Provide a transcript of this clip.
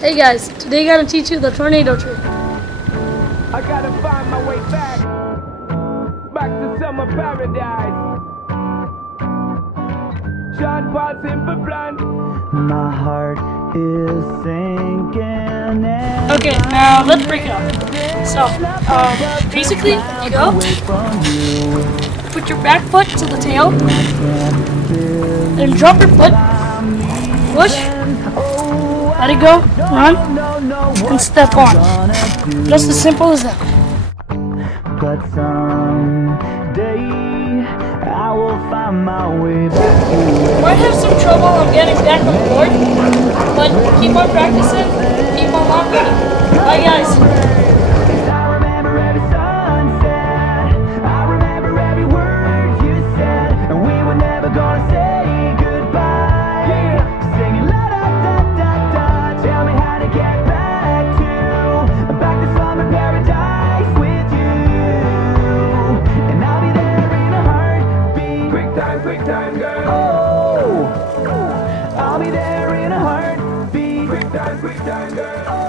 Hey guys, today I'm gonna teach you the tornado trick. I gotta find my way back to summer paradise. Sean Paul simple plan. My heart is sinking. Okay, now let's break it up. So, basically, you go, put your back foot to the tail, then drop your foot, push, let it go, run, and step on. Just as simple as that. But someday I will find my way back to you. Might have some trouble on getting back on the board, but keep on practicing, keep on learning. Bye guys. I remember every sunset, I remember every word you said, and we were never gonna say goodbye. Singing la da da da da, tell me how to get back to summer paradise with you, and I'll be there in a heartbeat. Quick time, girl. Oh, I'll be there in a heartbeat. Quick time, girl.